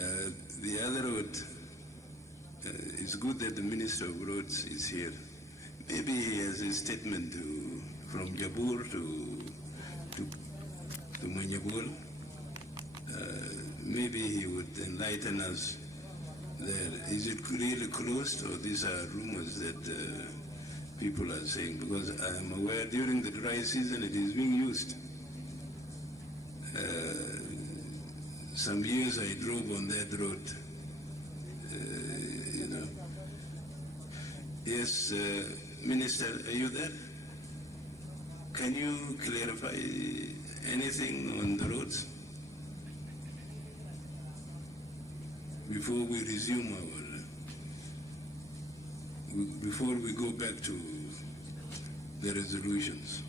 The other road, it's good that the Minister of Roads is here. Maybe he has a statement from Jabur to Munyabul. Maybe he would enlighten us there. Is it really closed, or these are rumors that people are saying? Because I am aware during the dry season it is being used. Some years I drove on that road, you know. Yes, Minister, are you there? Can you clarify anything on the roads before we resume before we go back to the resolutions?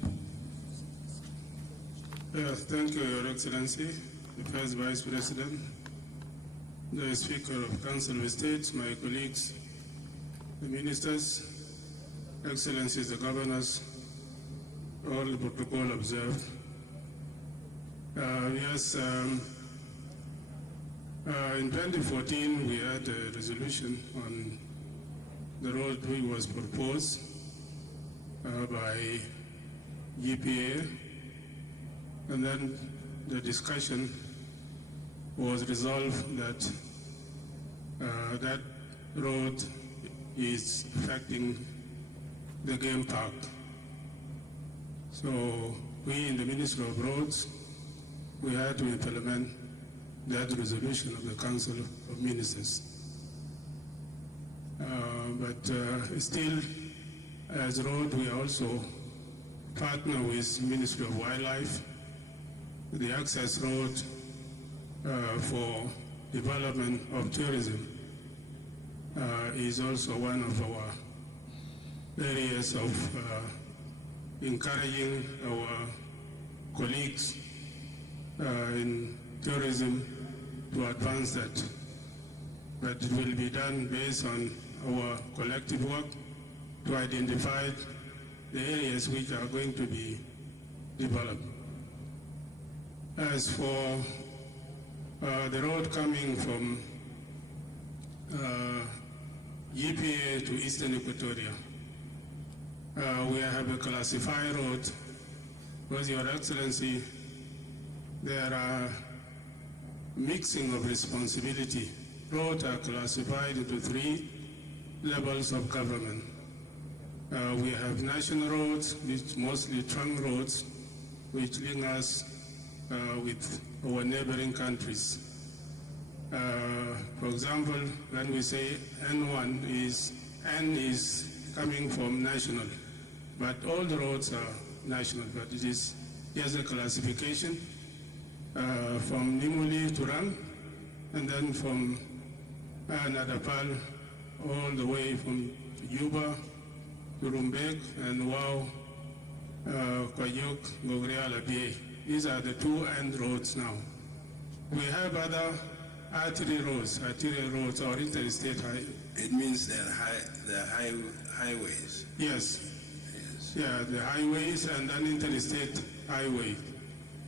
Yes, thank you, Your Excellency, the First Vice President, the Speaker of Council of States, my colleagues, the ministers, Excellencies, the governors, all the protocol observed. Yes, in 2014 we had a resolution on the road which was proposed by GPA, and then the discussion was resolved that that road is affecting the game park. So we in the Ministry of Roads, we had to implement that resolution of the Council of Ministers. But still, as road, we also partner with Ministry of Wildlife. The access road for development of tourism is also one of our areas of encouraging our colleagues in tourism to advance that. But it will be done based on our collective work to identify the areas which are going to be developed. As for the road coming from GPA to Eastern Equatoria, we have a classified road, because Your Excellency, there are mixing of responsibility. Roads are classified into 3 levels of government. We have national roads, which mostly trunk roads, which link us with our neighboring countries. For example, when we say N1 N is coming from national, but all the roads are national, but it is just a classification from Nimuli to Rang, and then from Nadapal all the way from Yuba to Rumbek and Wau, Kwayuk, Gogriala Bay. These are the 2 end roads now. We have other arterial roads or interstate highways. It means they're highways. Yes. Yeah, the highways and then interstate highway.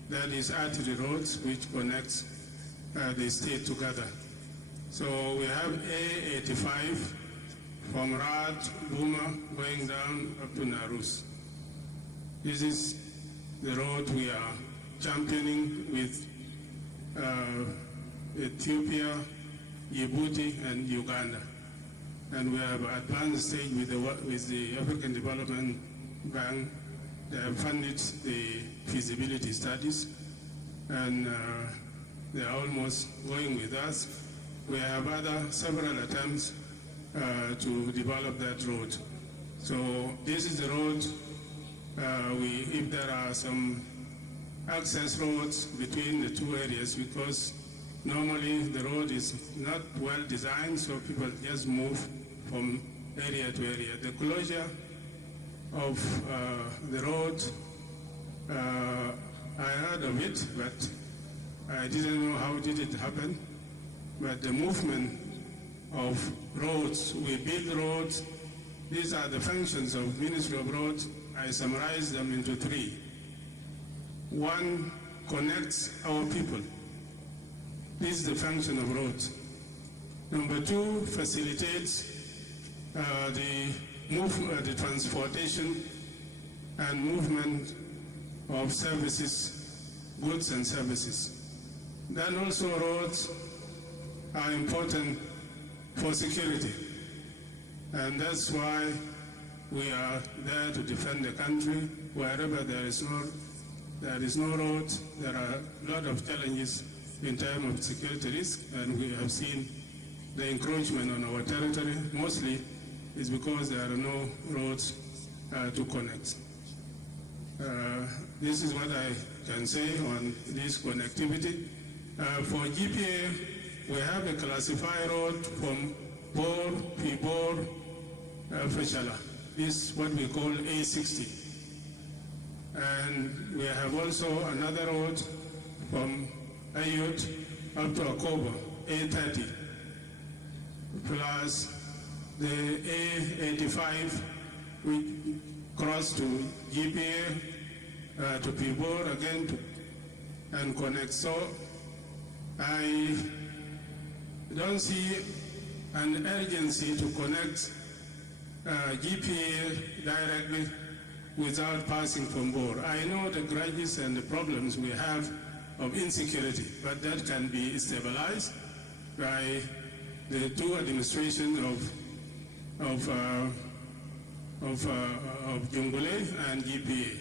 That is artery roads which connects the state together. So we have A85 from Rad, Buma, going down up to Narus. This is the road we are championing with Ethiopia, Djibouti, and Uganda. And we have advanced stage with the African Development Bank. They have funded the feasibility studies, and they are almost going with us. We have several attempts to develop that road. So this is the road. If there are some access roads between the 2 areas, because normally the road is not well designed, so people just move from area to area. The closure of the road, I heard of it, but I didn't know how did it happen. But the movement of roads, we build roads. These are the functions of Ministry of Roads. I summarize them into 3. 1, connects our people. This is the function of roads. Number two, facilitates the transportation and movement of services, goods and services. Then also roads are important for security. And that's why we are there to defend the country. Wherever there is no road, there are a lot of challenges in terms of security risk, and we have seen the encroachment on our territory. Mostly is because there are no roads to connect. This is what I can say on this connectivity. For GPA, we have a classified road from Bor, Pibor, Feshala. This is what we call A60. And we have also another road from Ayut up to Akobo, A30, plus the A85, which cross to GPA, to Pibor again, and connect. So I don't see an urgency to connect GPA directly without passing from Bor. I know the grudges and the problems we have of insecurity, but that can be stabilized by the two administrations of Jungule and GPA.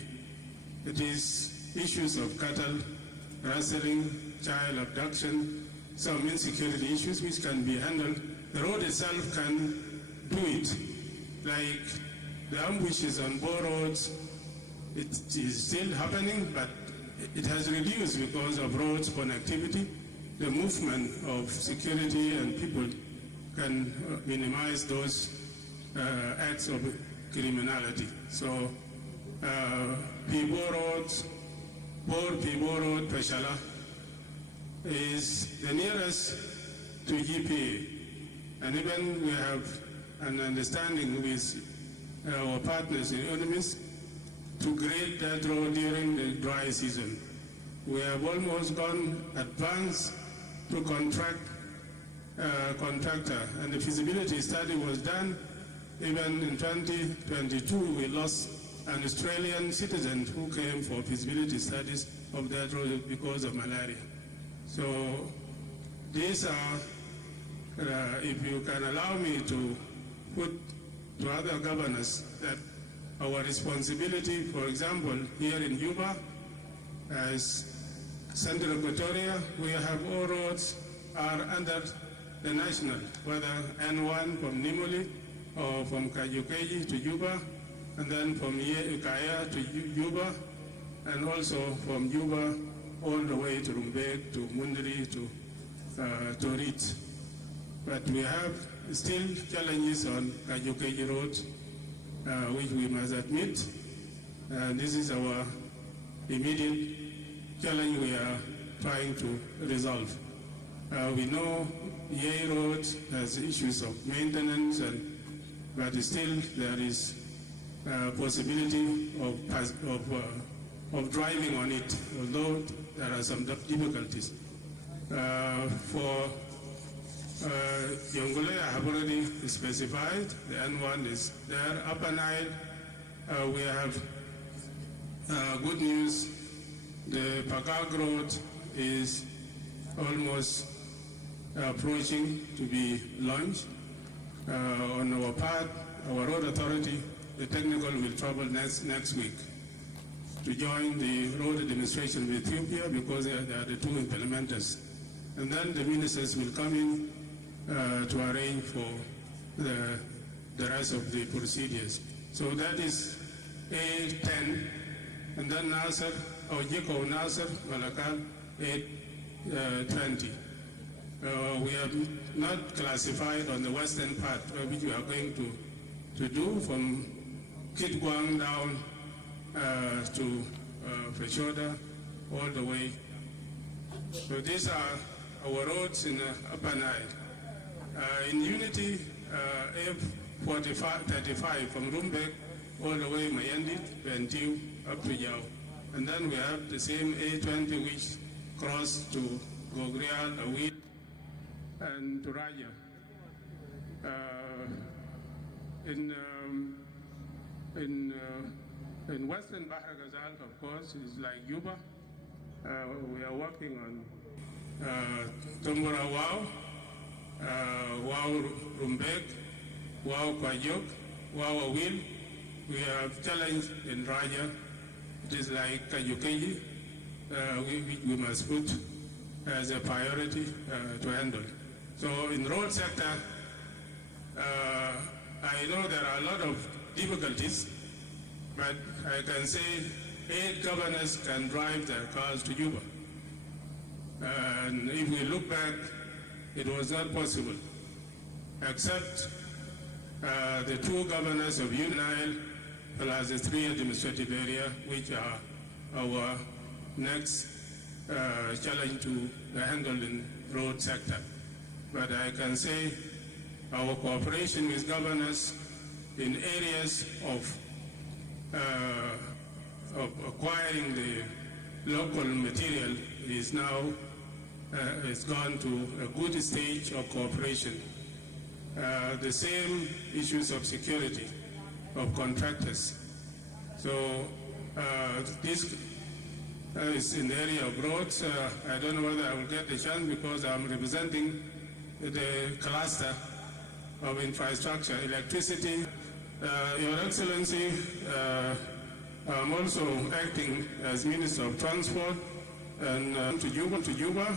It is issues of cattle rustling, child abduction, some insecurity issues which can be handled. The road itself can do it. Like the ambushes on Bor roads, it is still happening, but it has reduced because of roads connectivity. The movement of security and people can minimize those acts of criminality. So Pibor roads, Bor, Pibor Road, Peshala is the nearest to GPA. And even we have an understanding with our partners in UNMIS to grade that road during the dry season. We have almost gone advanced to contractor, and the feasibility study was done. Even in 2022, we lost an Australian citizen who came for feasibility studies of that road because of malaria. So these are, if you can allow me to put to other governors that our responsibility, for example, here in Juba, as Central Equatoria, we have all roads are under the national, whether N1 from Nimuli or from Kajukeji to Juba, and then from Kaya to Juba, and also from Juba all the way to Rumbek, to Mundri, to Torit. But we have still challenges on Kajukeji Road, which we must admit. This is our immediate challenge we are trying to resolve. We know Yei Road has issues of maintenance, but still there is possibility of driving on it, although there are some difficulties. For Yongole, I have already specified, the N1 is there. Upper Nile, we have good news. The Pagag Road is almost approaching to be launched. On our part, our road authority, the technical will travel next week to join the road administration with Ethiopia because they are the two implementers. And then the ministers will come in to arrange for the rest of the procedures. So that is A10, and then Nasser, Ojiko Nasser, Malakal, A20. We have not classified on the western part, which we are going to do from Kitgwang down to Feshoda, all the way. So these are our roads in Upper Nile. In Unity, F35 from Rumbek all the way Mayardit, Bentiu, up to Yao. And then we have the same A20 which crossed to Gogrial, Awil, and Turaya. In Western Bahar Ghazal, of course, is like Yuba. We are working on Tumbura Wow, Wow Rumbek, Wow Kwajok, Wow Awil. We have challenged in Raja. It is like Kajukeji, we must put as a priority to handle. So in road sector, I know there are a lot of difficulties, but I can say 8 governors can drive their cars to Juba. And if we look back, it was not possible, except the 2 governors of Nile plus the 3 administrative areas, which are our next challenge to handle in road sector. But I can say our cooperation with governors in areas of acquiring the local material is now has gone to a good stage of cooperation. The same issues of security of contractors. So this is in the area of roads. I don't know whether I will get the chance because I'm representing the cluster of infrastructure, electricity. Your Excellency, I'm also acting as Minister of Transport and to Juba.